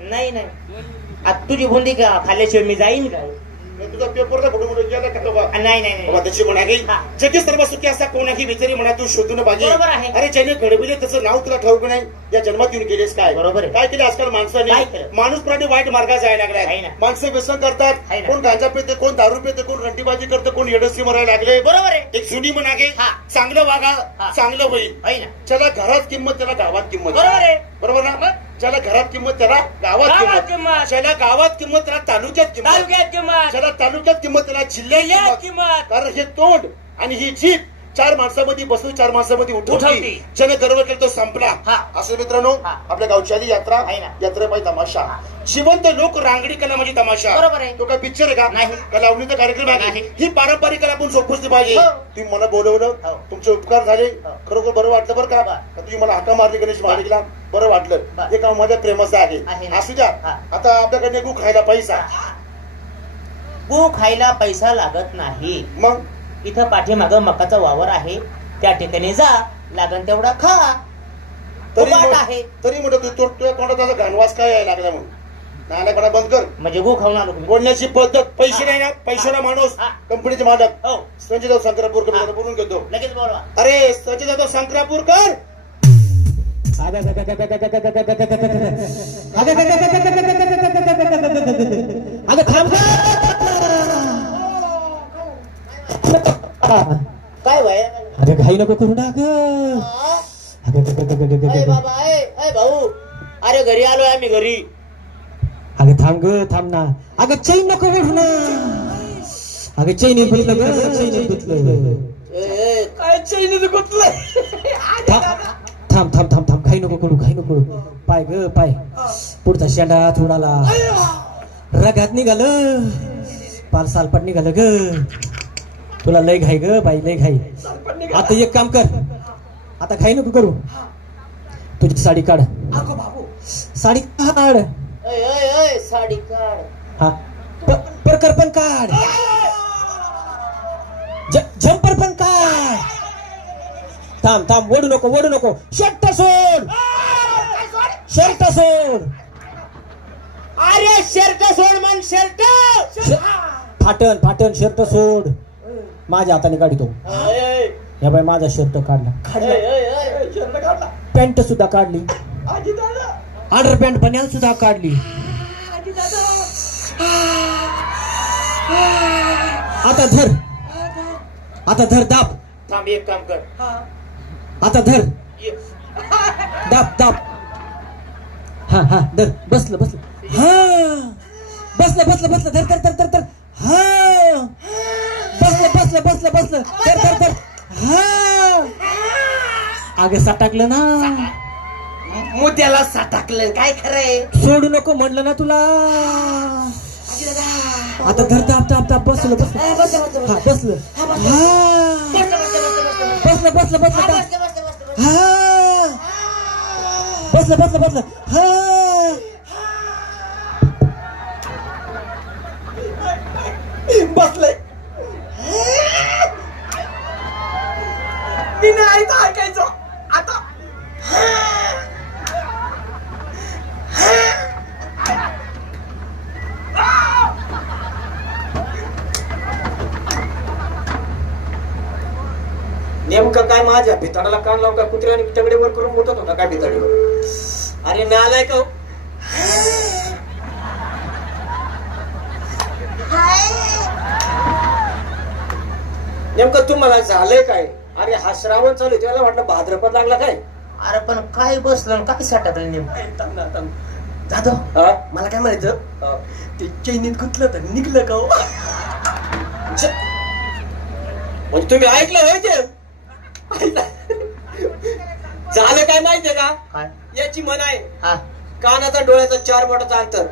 नाही नाही, आता तुझी बुंदी खाल्ल्याशिवाय मी जाईन का? तुझा पेपरला फोटो मोठे गेला का तो? नाही नाही बाबा त्याची म्हणा की जगी सर्व सुखी असा कोणाही विचारी म्हणा तू शोधून पाहिजे. अरे ज्याने घडविले त्याचं नाव तुला ठाऊक नाही, या जन्मात येऊन केलेस काय? बरोबर आहे. काय केले आजकाल माणसाने? माणूस प्राणी वाईट मार्गात जायला लागलाय. माणसं व्यसन करतात, कोण गांजा पिते, कोण दारू पिते, कोण रंटीबाजी करते, कोण येडसी मारायला लागले. बरोबर आहे. एक जुनी म्हणा की चांगलं वागा चांगलं होईल. ज्याला घरात किंमत त्याला गावात किंमत. बरोबर आहे. बरोबर ना? ज्याला घरात किंमत त्याला गावात किंमत, ज्याला गावात किंमत त्याला तालुक्यात किंमत, ज्याला तालुक्यात किंमत त्याला जिल्ह्यात किंमत. कारण हे तोंड आणि ही जीभ चार माणसामध्ये बसून चार माणसामध्ये उठवली. ज्याने गर्व केला तो संपला. असं मित्रांनो, आपल्या गावची आली यात्रा, यात्रेपायी तमाशा. जिवंत लोक रांगडी कला म्हणजे तमाशा. बरोबर आहे. तो काय पिक्चर आहे का? नाही. कलावणीचा कार्यक्रम आहे. ही पारंपरिक कला आपण जोपासली पाहिजे. तुम्ही मला बोलवलं, तुमचे उपकार झाले, खरोखर बरं वाटलं बरं का? तुम्ही मला हाका मारली गणेश महाराजला, बरं वाटलं. हे काम माझ्या प्रेमाचं आहे. असू द्या. आता आपल्याकडे गु खायला पैसा, गु खायला पैसा लागत नाही. मग इथं पाठीमागं मकाचा वावर आहे, त्या ठिकाणी जा, लागन तेवढा खा. तरी म्हणतो तू तुझ्या तोंडात घाणवास काय यायला लागला म्हणून नालायपणा बंद कर. म्हणजे गु खाऊन आलो. बोलण्याची पद्धत. पैसे नाही ना, पैशाला माणूस कंपनीचे मालक संजय जाधव शंकरापूरकर बोलून घेतो. लगेच बोलवा. अरे संजय जाधव शंकरापूरकर, काय वय? अगं घाई नको करू ना बाबा. भाऊ, अरे घरी आलोय आम्ही, घरी. अगं थांब ग, थांब ना. अगं चैन नको ओढू ना. अगं चैन गुतलं ग, चैन गुतलं. काय चैन गुतलंय? थांब थांब थांब थांब, घाई नको करू, घाई नको करू. पाय ग पाय, पुढचा शेंडा थोडाला रगात निघालं, पाल सालपट निघालं ग. तुला लय घाई ग बाई, लय घाई. आता एक काम कर, आता घाई नको करू. तुझी साडी काढ. साडी काढ. साडी काढ. हा, परकर पण काढ, जम्पर पण काढ. थांब थांब, ओढू नको, ओढू नको. शर्ट सोड, शर्ट सोड. अरे शर्ट सोड मन, शर्ट फाटन फाटन, शर्ट सोड. माझ्या हाताने काढतो. या बाई माझा शर्ट काढला, पॅन्ट सुद्धा काढली, अंडर पॅन्ट बनियान सुद्धा काढली. आता धर, आता धर, दाब. थांब, एक काम कर. आता धर, दाब दाब. हा हा, धर. बसलं बसलं. हा, बसलं बसलं बसलं. धर धर धर धर धर. हा, बसलं बसलं बसलं बसलं. धर धर धर. हा, अगं साटाकलं ना, मुद्द्याला साटाकलं. काय खरंय? सोडू नको म्हणलं ना तुला. आता धर, दाब दाब दाब. बसलं बसलं. हा, बसलं. हा, बसलं बसलं बसलं. हा, बसलं बसलं बसलं. हा, बसलंय. मी नाही ऐकायचो आता. नेमकं काय माझ्या भिताडाला कान लावून काय कुत्र्याने तगडेवर करून मोठत होता काय भिताडीवर? अरे नालाय का. नेमकं तुम्हाला झालंय काय? अरे हा श्रावण चालू, त्याला वाटलं भाद्रपद लागला काय? अरे पण काय बसलं, काय साठवलं नेमकं? जाधव, मला काय म्हणायचं, ते चैनीत गुतलं तर निघलं का? म्हणजे तुम्ही ऐकलं होय ते? झालं काय माहितीये का? याची म्हण आहे, कानाचा डोळ्याचा 4 बोटाचं अंतर.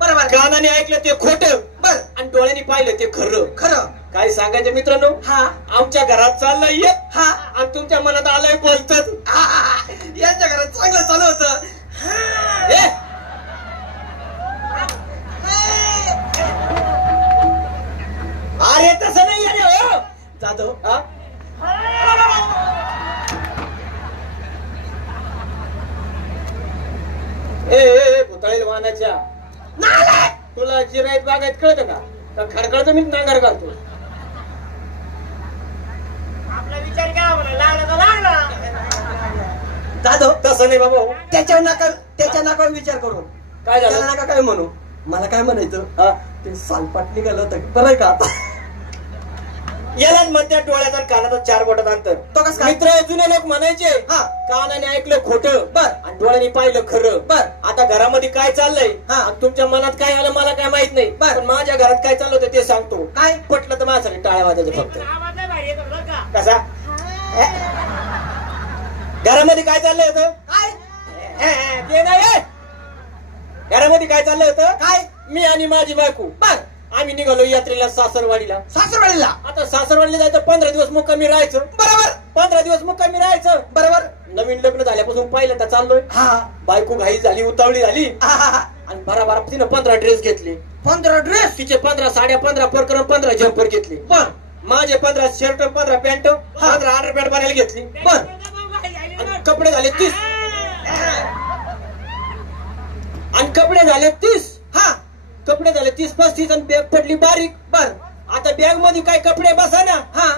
बरोबर. कानाने ऐकलं ते खोटं, बर, आणि डोळ्याने पाहिलं ते खरं. खरं काय सांगायचं मित्रांनो? आमच्या घरात चाललंय एक, आणि तुमच्या मनात आलंय बोलतच. यांच्या घरात चांगलं चालू होतं. अरे तसं नाही. अरे हो जाधव, ए भुताळेल वाहन कानाच्या तुला जिरायत बागायत कळतं का खडखडतं मी नांगर घालतो आपला विचार घ्या म्हणा लागला तर लागला दादो तसं नाही बाबा त्याच्या नाकावर विचार करू काय त्याला झालं नका काय म्हणू मला काय म्हणायचं ते सालपाट निघालं होतं बरं आहे का आता यालाच म्हणतात डोळ्याचा कानाचा 4 बोटात अंतर तो कसं काय? मित्र जुने लोक म्हणायचे हा. कानाने ऐकलं खोटं बर. आणि डोळ्याने पाहिलं खरं बर. आता घरामध्ये काय चाललंय हा. आणि तुमच्या मनात काय आलं मला काय माहित नाही बर. पण माझ्या घरात काय चाललं होतं ते सांगतो काय? पटलं तर माझ्यासाठी टाळ्या वाजायचं फक्त आवाज नाही बाहेर येतो बरं का कसा घरामध्ये काय चाललंय होतं काय ते नाही घरामध्ये काय चाललं होतं काय मी आणि माझी बायको बर आम्ही निघालो यात्रेला सासरवाडीला सासरवाडीला आता सासरवाडीला जायचं 15 दिवस मुक्कामी राहायचं बरोबर 15 दिवस मुक्कामी राहायचं बरोबर नवीन लग्न झाल्यापासून पहिल्यांदा चाललोय हा बायको घाई झाली उतावळी झाली हा आणि भराभरा तिनं 15 ड्रेस घेतले 15 ड्रेस तिचे 15 साड्या 15 परकर 15 जम्पर घेतले बर माझे 15 शर्ट 15 पॅन्ट 15 अंडरपॅन्ट बनायला घेतली बर आणि कपडे झाले 30 आणि कपडे झाले 30 हा कपडे झाले 30-35 आणि बॅग पडली बारीक बर आता बॅग मध्ये काय कपडे बसाना हा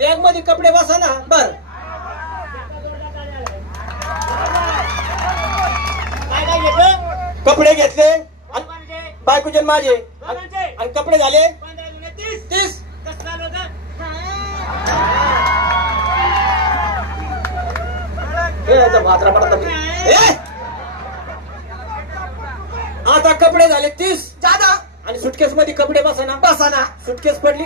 बॅग मध्ये कपडे बसाना बर काय काय घेतलं कपडे घेतले दोघांचे, बायकोचे आणि माझे दोघांचे. आणि कपडे झाले 15 जुने 30 30 कसं झालं होतं भात्रा पडता मी आता कपडे झाले 30 दादा आणि सुटकेस मध्ये कपडे बसाना बसाना सुटकेस पडली